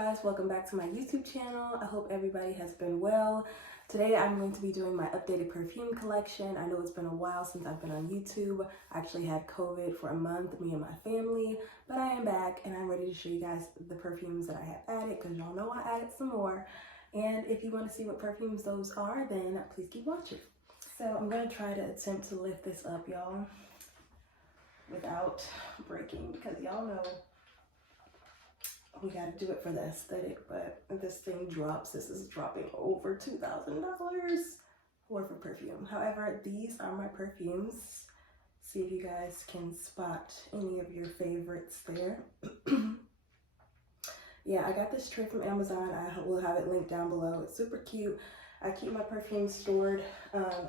guys, welcome back to my YouTube channel. I hope everybody has been well. Today I'm going to be doing my updated perfume collection. I know it's been a while since I've been on YouTube. I actually had COVID for a month, me and my family, but I am back and I'm ready to show you guys the perfumes that I have added because y'all know I added some more. And if you want to see what perfumes those are, then please keep watching. So I'm going to try to attempt to lift this up, y'all, without breaking, because y'all know we gotta do it for the aesthetic, but if this thing drops, this is dropping over $2,000 worth of perfume. However, these are my perfumes. See if you guys can spot any of your favorites there. Yeah, I got this tray from Amazon. I will have it linked down below. It's super cute. I keep my perfumes stored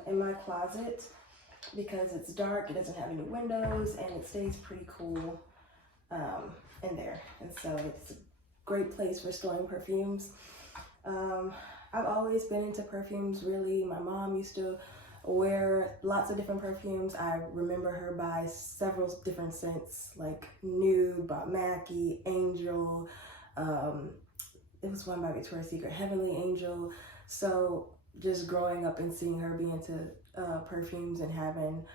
in my closet because it's dark, it doesn't have any windows, and it stays pretty cool in there, and so it's a great place for storing perfumes. I've always been into perfumes, really. My mom used to wear lots of different perfumes. I remember her buy several different scents, like Nude by Mackie, Angel, it was one by Victoria's Secret, Heavenly Angel. So just growing up and seeing her be into perfumes and having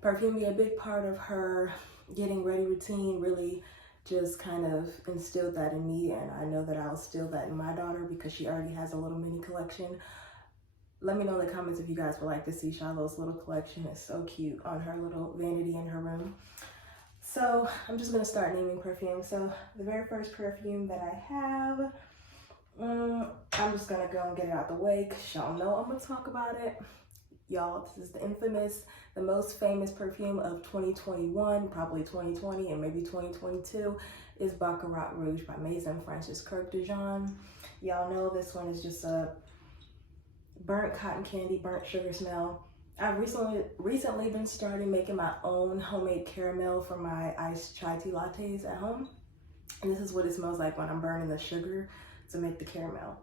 perfume be a big part of her getting ready routine really just kind of instilled that in me, and I know that I'll instill that in my daughter because she already has a little mini collection. Let me know in the comments if you guys would like to see Shiloh's little collection. It's so cute on her little vanity in her room. So I'm just gonna start naming perfumes. So the very first perfume that I have, I'm just gonna go and get it out the way because y'all know I'm gonna talk about it. Y'all, this is the infamous, the most famous perfume of 2021, probably 2020 and maybe 2022, is Baccarat Rouge by Maison Francis Kirk de Jean. Y'all know this one is just a burnt cotton candy, burnt sugar smell. I've recently been starting making my own homemade caramel for my iced chai tea lattes at home. And this is what it smells like when I'm burning the sugar to make the caramel.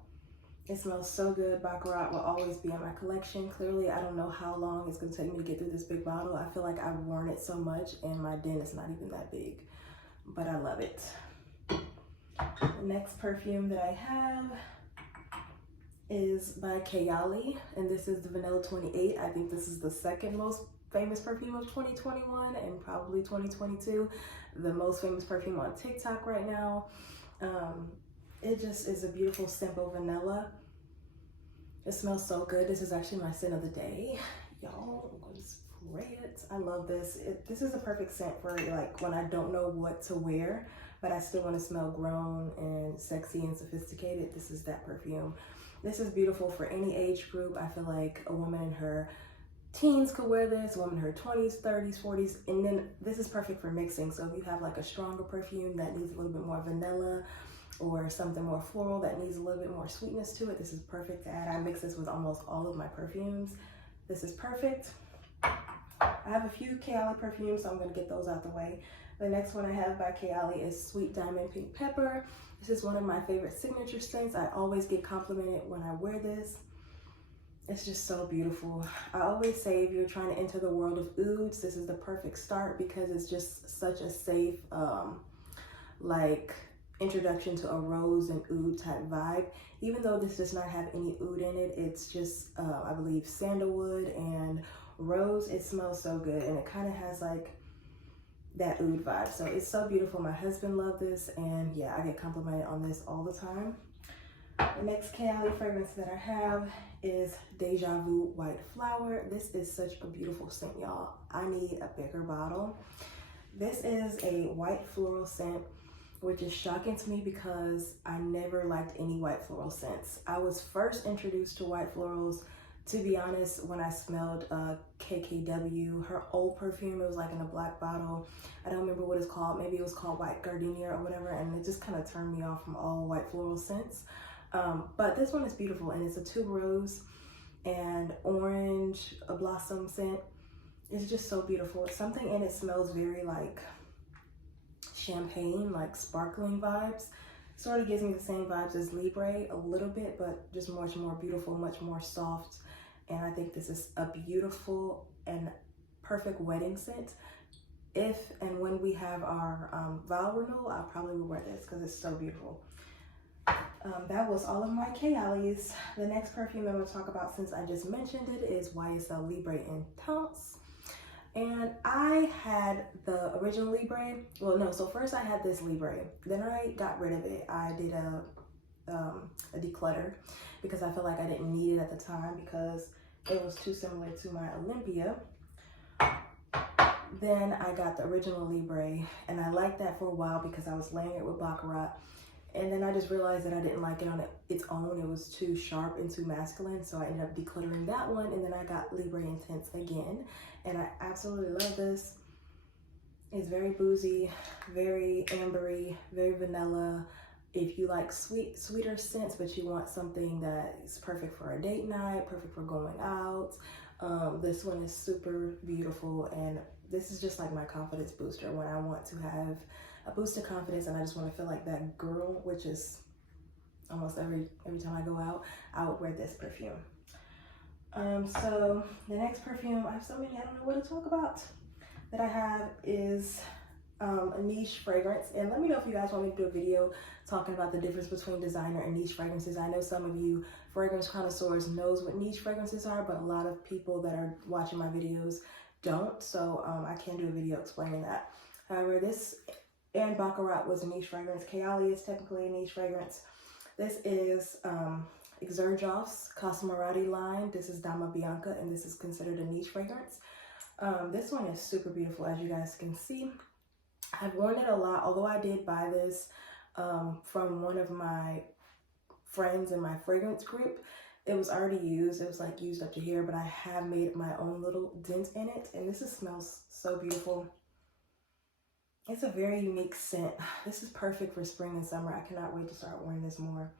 It smells so good. Baccarat will always be in my collection. Clearly, I don't know how long it's gonna take me to get through this big bottle. I feel like I've worn it so much and my den is not even that big, but I love it. The next perfume that I have is by Kayali, and this is the Vanilla 28. I think this is the second most famous perfume of 2021 and probably 2022. The most famous perfume on TikTok right now. It just is a beautiful, simple vanilla. It smells so good. This is actually my scent of the day. Y'all, I'm gonna spray it. I love this. This is a perfect scent for like when I don't know what to wear, but I still want to smell grown and sexy and sophisticated. This is that perfume. This is beautiful for any age group. I feel like a woman in her teens could wear this, a woman in her 20s, 30s, 40s, and then this is perfect for mixing. So if you have like a stronger perfume that needs a little bit more vanilla, or something more floral that needs a little bit more sweetness to it, this is perfect to add. I mix this with almost all of my perfumes. This is perfect. I have a few Kayali perfumes, so I'm gonna get those out the way. The next one I have by Kayali is Sweet Diamond Pink Pepper. This is one of my favorite signature scents. I always get complimented when I wear this. It's just so beautiful. I always say if you're trying to enter the world of ouds, this is the perfect start because it's just such a safe, like, introduction to a rose and oud type vibe. Even though this does not have any oud in it, it's just I believe sandalwood and rose. It smells so good and it kind of has like that oud vibe, so it's so beautiful. My husband loved this, and yeah, I get complimented on this all the time. The next Kayali fragrance that I have is Deja Vu White Flower. This is such a beautiful scent, y'all. I need a bigger bottle. This is a white floral scent, which is shocking to me because I never liked any white floral scents. I was first introduced to white florals, to be honest, when I smelled KKW, her old perfume. It was like in a black bottle. I don't remember what it's called. Maybe it was called White Gardenia or whatever, and it just kind of turned me off from all white floral scents. But this one is beautiful, and it's a tuberose and orange, a blossom scent. It's just so beautiful. Something in it smells very like champagne, like sparkling vibes. Sort of gives me the same vibes as Libre a little bit, but just much more beautiful, much more soft. And I think this is a beautiful and perfect wedding scent. If and when we have our vow renewal, I probably will wear this because it's so beautiful. That was all of my Kayalis. The next perfume I'm going to talk about, since I just mentioned it, is YSL Libre Intense. And I had the original Libre. Well, no, so first I had this Libre. Then I got rid of it. I did a declutter because I felt like I didn't need it at the time because it was too similar to my Olympea. Then I got the original Libre, and I liked that for a while because I was laying it with Baccarat. And then I just realized that I didn't like it on its own. It was too sharp and too masculine, so I ended up decluttering that one, and then I got Libre Intense again, and I absolutely love this. It's very boozy, very ambery, very vanilla. If you like sweeter scents, but you want something that is perfect for a date night, perfect for going out, this one is super beautiful, and this is just like my confidence booster when I want to have a boost of confidence and I just want to feel like that girl, which is almost every time I go out, I would wear this perfume. So the next perfume, I have so many, I don't know what to talk about, that I have is a niche fragrance. And let me know if you guys want me to do a video talking about the difference between designer and niche fragrances. I know some of you fragrance connoisseurs knows what niche fragrances are, but a lot of people that are watching my videos don't. So I can do a video explaining that. However, this and Baccarat was a niche fragrance. Kayali is technically a niche fragrance. This is Exerjoff's Cosmoratti line. This is Dama Bianca, and this is considered a niche fragrance. This one is super beautiful, as you guys can see. I've worn it a lot, although I did buy this from one of my friends in my fragrance group. It was already used. It was like used up to here, but I have made my own little dent in it, and this smells so beautiful. It's a very unique scent. This is perfect for spring and summer. I cannot wait to start wearing this more.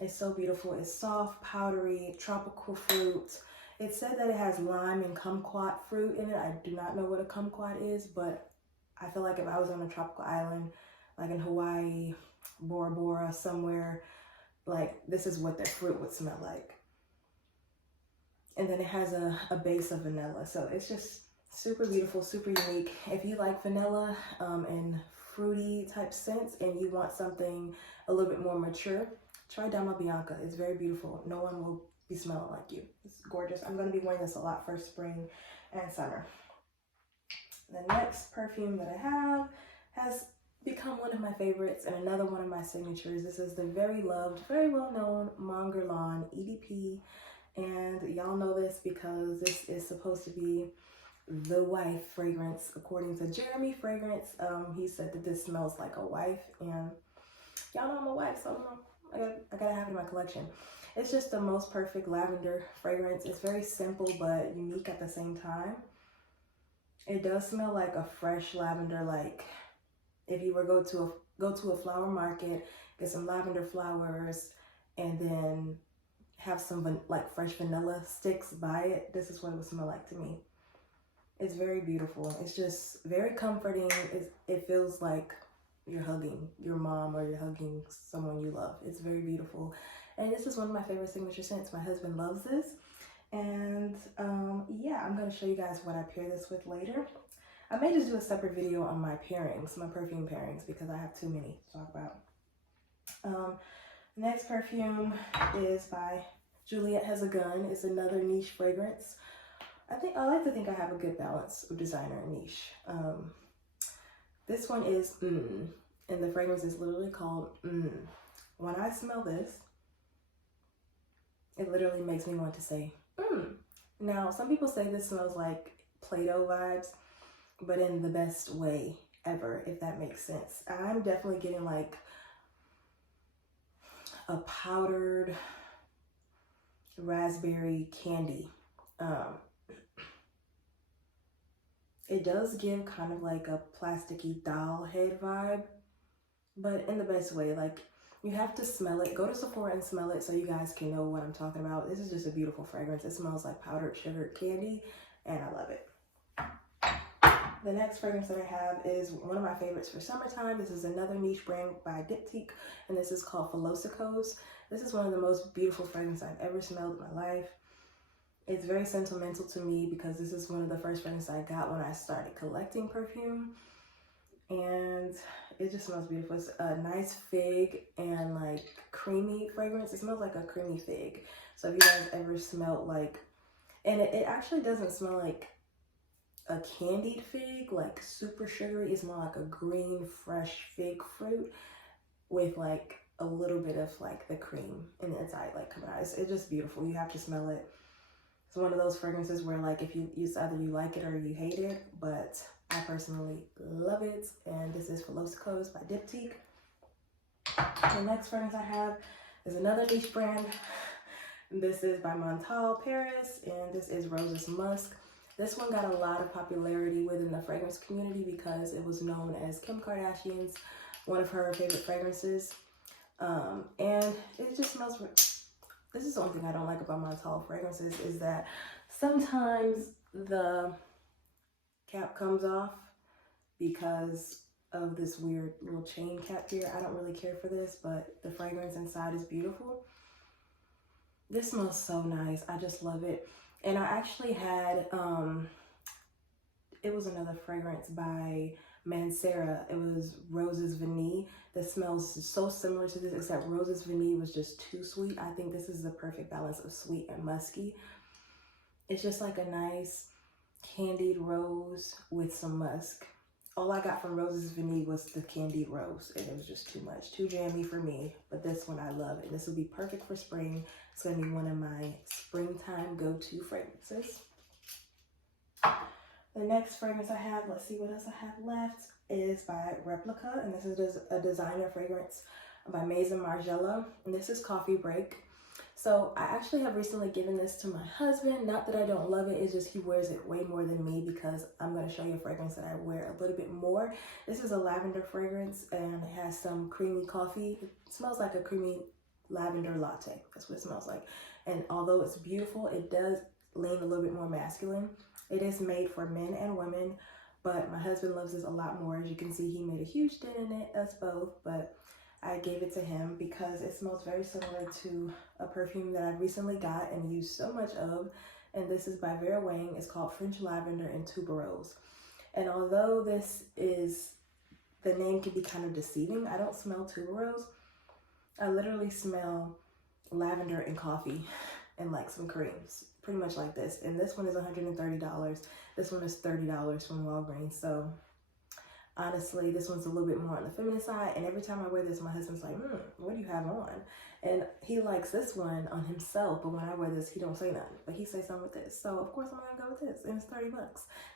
It's so beautiful. It's soft, powdery, tropical fruit. It said that it has lime and kumquat fruit in it. I do not know what a kumquat is, but I feel like if I was on a tropical island, like in Hawaii, Bora Bora, somewhere, like this is what that fruit would smell like. And then it has a base of vanilla. So it's just super beautiful, super unique. If you like vanilla and fruity type scents and you want something a little bit more mature, try Dama Bianca. It's very beautiful. No one will be smelling like you. It's gorgeous. I'm going to be wearing this a lot for spring and summer. The next perfume that I have has become one of my favorites and another one of my signatures. This is the very loved, very well known Mon Guerlain EDP. And y'all know this because this is supposed to be the wife fragrance. According to Jeremy Fragrance, he said that this smells like a wife, and y'all know I'm a wife, so I gotta have it in my collection. It's just the most perfect lavender fragrance. It's very simple but unique at the same time. It does smell like a fresh lavender, like if you were go to a flower market, get some lavender flowers, and then have some like fresh vanilla sticks by it. This is what it would smell like to me. It's very beautiful. It's just very comforting. It feels like you're hugging your mom or you're hugging someone you love. It's very beautiful. And this is one of my favorite signature scents. My husband loves this. And yeah, I'm going to show you guys what I pair this with later. I may just do a separate video on my pairings, my perfume pairings, because I have too many to talk about. Next perfume is by Juliette Has a Gun. It's another niche fragrance. I like to think I have a good balance of designer and niche. This one is and the fragrance is literally called When I smell this, it literally makes me want to say Now, some people say this smells like Play-Doh vibes, but in the best way ever, if that makes sense. I'm definitely getting like a powdered raspberry candy. It does give kind of like a plasticky doll head vibe, but in the best way. Like, you have to smell it. Go to Sephora and smell it so you guys can know what I'm talking about. This is just a beautiful fragrance. It smells like powdered sugar candy, and I love it. The next fragrance that I have is one of my favorites for summertime. This is another niche brand by Diptyque, and this is called Philosykos. This is one of the most beautiful fragrances I've ever smelled in my life. It's very sentimental to me because this is one of the first fragrances I got when I started collecting perfume. And it just smells beautiful. It's a nice fig and like creamy fragrance. It smells like a creamy fig. So if you guys ever smelled like, and it actually doesn't smell like a candied fig, like super sugary. It smells like a green, fresh fig fruit with like a little bit of like the cream in the inside, like coming out. It's just beautiful. You have to smell it. It's one of those fragrances where like if it's either you like it or you hate it, but I personally love it. And this is Philosykos by Diptyque. The next fragrance I have is another niche brand. This is by Montale, Paris, and this is Roses Musk. This one got a lot of popularity within the fragrance community because it was known as Kim Kardashian's, one of her favorite fragrances. And it just smells, this is one thing I don't like about Montale fragrances, is that sometimes the cap comes off because of this weird little chain cap here. I don't really care for this, but the fragrance inside is beautiful. This smells so nice. I just love it. And I actually had, it was another fragrance by Mancera. It was Roses Vanilla that smells so similar to this, except Roses Vanilla was just too sweet. I think this is the perfect balance of sweet and musky. It's just like a nice candied rose with some musk. All I got from Roses Vanilla was the candied rose, and it was just too much, too jammy for me. But this one I love, and this will be perfect for spring. It's gonna be one of my springtime go-to fragrances. The next fragrance I have, let's see what else I have left, is by Replica, and this is a designer fragrance by Margiela, and this is Coffee Break. So I actually have recently given this to my husband. Not that I don't love it, it's just he wears it way more than me because I'm going to show you a fragrance that I wear a little bit more. This is a lavender fragrance and it has some creamy coffee. It smells like a creamy lavender latte. That's what it smells like. And although it's beautiful, it does lean a little bit more masculine. It is made for men and women, but my husband loves this a lot more. As you can see, he made a huge dent in it, us both, but I gave it to him because it smells very similar to a perfume that I recently got and used so much of. And this is by Vera Wang. It's called French Lavender and Tuberose. And although this is, the name can be kind of deceiving, I don't smell tuberose. I literally smell lavender and coffee and like some creams, pretty much like this. And this one is $130. This one is $30 from Walgreens. So honestly, this one's a little bit more on the feminine side, and every time I wear this, my husband's like, what do you have on? And he likes this one on himself, but when I wear this, he don't say nothing, but he say something with this. So of course I'm gonna go with this, and it's $30.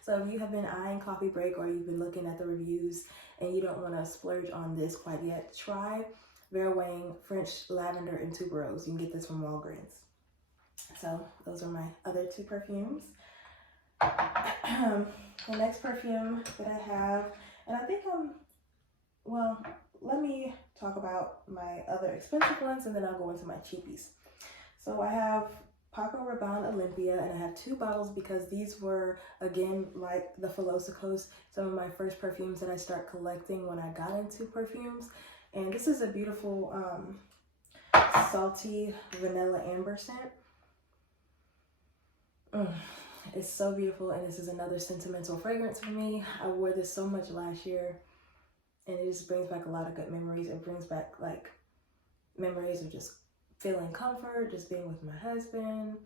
So if you have been eyeing Coffee Break or you've been looking at the reviews and you don't want to splurge on this quite yet, try Vera Wang French Lavender and Tuberose. You can get this from Walgreens. So those are my other two perfumes. The next perfume that I have, and I think well, let me talk about my other expensive ones and then I'll go into my cheapies. So I have Paco Rabanne Olympea, and I have two bottles because these were, again, like the Philosykos, some of my first perfumes that I start collecting when I got into perfumes. And this is a beautiful salty vanilla amber scent. It's so beautiful, and this is another sentimental fragrance for me. I wore this so much last year, and it just brings back a lot of good memories. It brings back like memories of just feeling comfort, just being with my husband,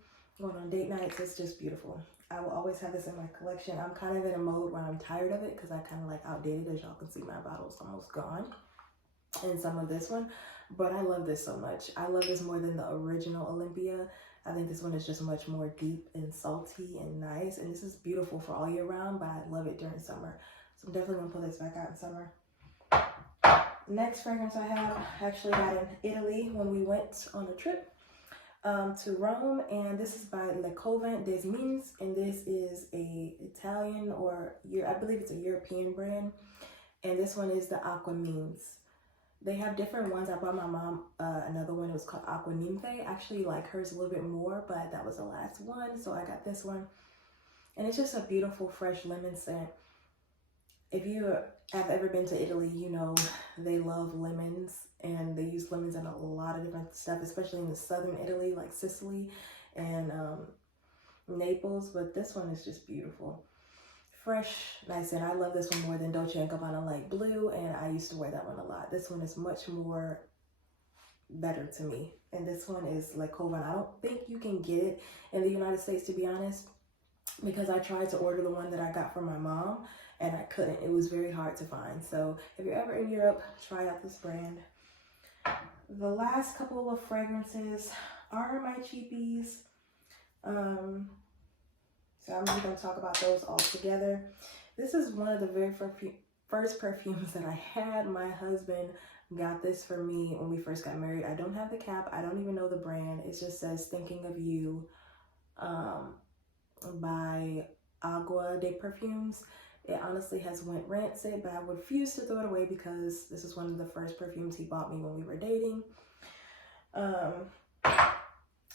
going on date nights. It's just beautiful. I will always have this in my collection. I'm kind of in a mode where I'm tired of it because I kind of like outdated. As y'all can see, my bottle's almost gone, and some of this one, but I love this so much. I love this more than the original Olympea. I think this one is just much more deep and salty and nice, and this is beautiful for all year round, but I love it during summer. So I'm definitely gonna pull this back out in summer. Next fragrance I have, I actually got in Italy when we went on a trip to Rome, and this is by Le Couvent des Mines, and this is a Italian, or I believe it's a European brand, and this one is the Aqua Mines. They have different ones. I bought my mom another one. It was called Aqua Nymphe. Actually like hers a little bit more, but that was the last one, so I got this one. And it's just a beautiful fresh lemon scent. If you have ever been to Italy, you know they love lemons, and they use lemons in a lot of different stuff, especially in the southern Italy, like Sicily and Naples. But this one is just beautiful. Fresh, nice, and I love this one more than Dolce & Gabbana Light Blue, and I used to wear that one a lot. This one is much more better to me. And this one is Le Couvent. I don't think you can get it in the United States, to be honest, because I tried to order the one that I got from my mom and I couldn't. It was very hard to find. So if you're ever in Europe, try out this brand. The last couple of fragrances are my cheapies. So I'm just going to talk about those all together. This is one of the very first perfumes that I had. My husband got this for me when we first got married. I don't have the cap. I don't even know the brand. It just says Thinking of You by Agua de Perfumes. It honestly has went rancid, but I refuse to throw it away because this is one of the first perfumes he bought me when we were dating.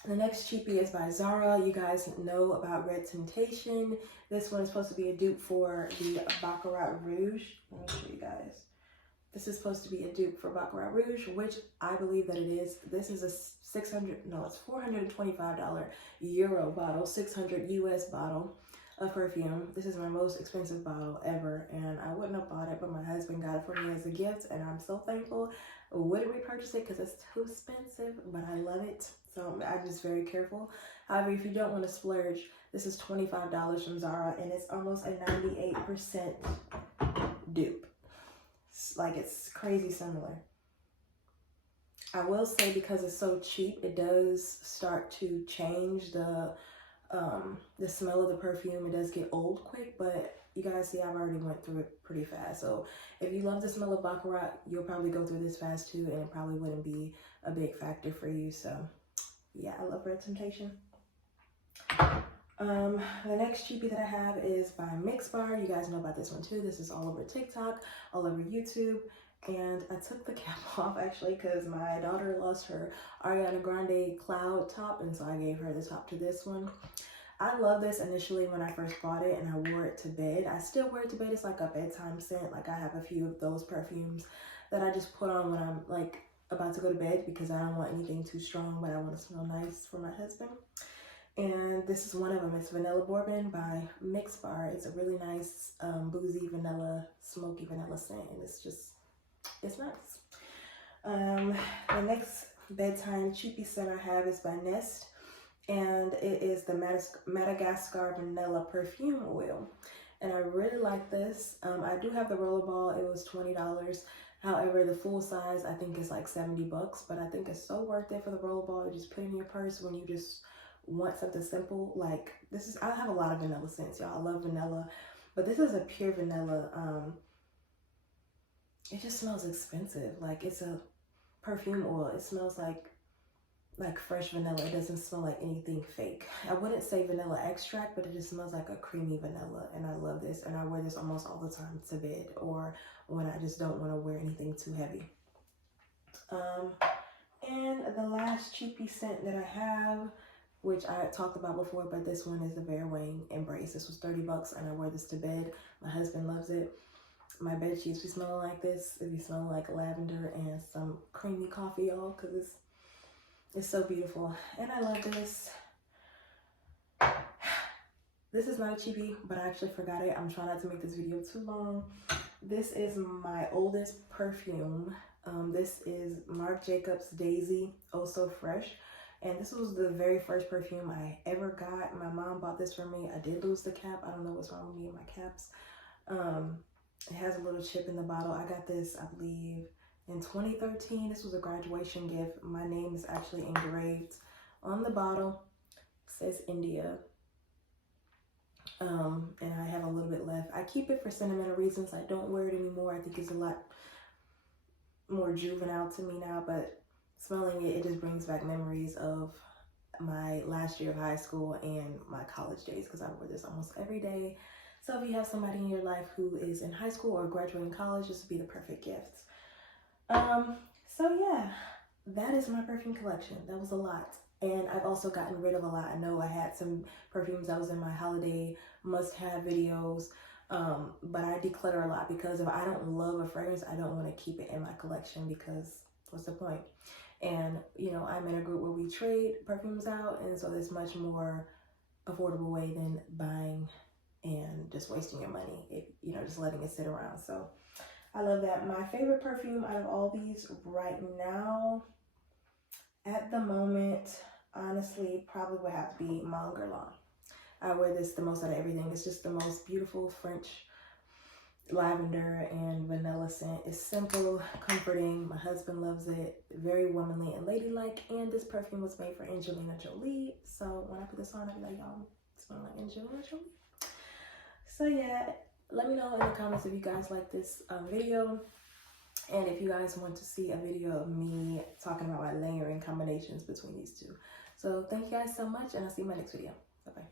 The next cheapie is by Zara. You guys know about Red Temptation. This one is supposed to be a dupe for the Baccarat Rouge. Let me show you guys. This is supposed to be a dupe for Baccarat Rouge, which I believe that it is. This is a it's $425 Euro bottle, 600 US bottle of perfume. This is my most expensive bottle ever, and I wouldn't have bought it, but my husband got it for me as a gift, and I'm so thankful. Wouldn't repurchase it because it's too expensive, but I love it. So I'm just very careful. However, if you don't want to splurge, this is $25 from Zara, and it's almost a 98% dupe. Like, it's crazy similar. I will say, because it's so cheap, it does start to change the smell of the perfume. It does get old quick, but you guys see I've already went through it pretty fast. So if you love the smell of Baccarat, you'll probably go through this fast too, and it probably wouldn't be a big factor for you. So yeah, I love Red Temptation. The next cheapie that I have is by Bar. You guys know about this one too. This is all over TikTok, all over YouTube. And I took the cap off actually because my daughter lost her Ariana Grande cloud top, and so I gave her the top to this one. I love this initially when I first bought it, and I wore it to bed. I still wear it to bed. It's like a bedtime scent. Like, I have a few of those perfumes that I just put on when I'm like about to go to bed because I don't want anything too strong, but I want to smell nice for my husband. And this is one of them. It's Vanilla Bourban by Bar. It's a really nice boozy vanilla, smoky vanilla scent, and it's nice. The next bedtime cheapie scent I have is by Nest, and it is the Madagascar Vanilla Perfume Oil. And I really like this. I do have the rollerball. It was $20. However, the full size I think is like $70, but I think it's so worth it for the rollerball to just put in your purse when you just want something simple. Like, this is, I have a lot of vanilla scents, y'all. I love vanilla, but this is a pure vanilla. It just smells expensive. Like, it's a perfume oil. It smells like fresh vanilla. It doesn't smell like anything fake. I wouldn't say vanilla extract, but it just smells like a creamy vanilla, and I love this. And I wear this almost all the time to bed, or when I just don't want to wear anything too heavy. And the last cheapie scent that I have, which I talked about before, but this one is the Vera Wang Embrace. This was $30, and I wear this to bed. My husband loves it. My bed sheets be smelling like this. It be smelling like lavender and some creamy coffee, y'all, because it's so beautiful. And I love this. This is not a cheapie, but I actually forgot it. I'm trying not to make this video too long. This is my oldest perfume. This is Marc Jacobs Daisy Oh So Fresh. And this was the very first perfume I ever got. My mom bought this for me. I did lose the cap. I don't know what's wrong with me and my caps. It has a little chip in the bottle. I got this, I believe, in 2013. This was a graduation gift. My name is actually engraved on the bottle. It says India. And I have a little bit left. I keep it for sentimental reasons. I don't wear it anymore. I think it's a lot more juvenile to me now, but smelling it, it just brings back memories of my last year of high school and my college days, because I wear this almost every day. So if you have somebody in your life who is in high school or graduating college, this would be the perfect gift. So yeah, that is my perfume collection. That was a lot. And I've also gotten rid of a lot. I know I had some perfumes that was in my holiday must-have videos, but I declutter a lot because if I don't love a fragrance, I don't want to keep it in my collection, because what's the point? And, you know, I'm in a group where we trade perfumes out, and so there's much more affordable way than buying and just wasting your money, if, you know, just letting it sit around. So I love that. My favorite perfume out of all these right now, At the moment, honestly, probably would have to be Mon Guerlain. I wear this the most out of everything. It's just the most beautiful French lavender and vanilla scent. It's simple, comforting. My husband loves it. Very womanly and ladylike. And this perfume was made for Angelina Jolie. So when I put this on, I'll be like, y'all, smell like Angelina Jolie. So yeah, let me know in the comments if you guys like this video. And if you guys want to see a video of me talking about my layering combinations between these two. So thank you guys so much, and I'll see you in my next video. Bye-bye.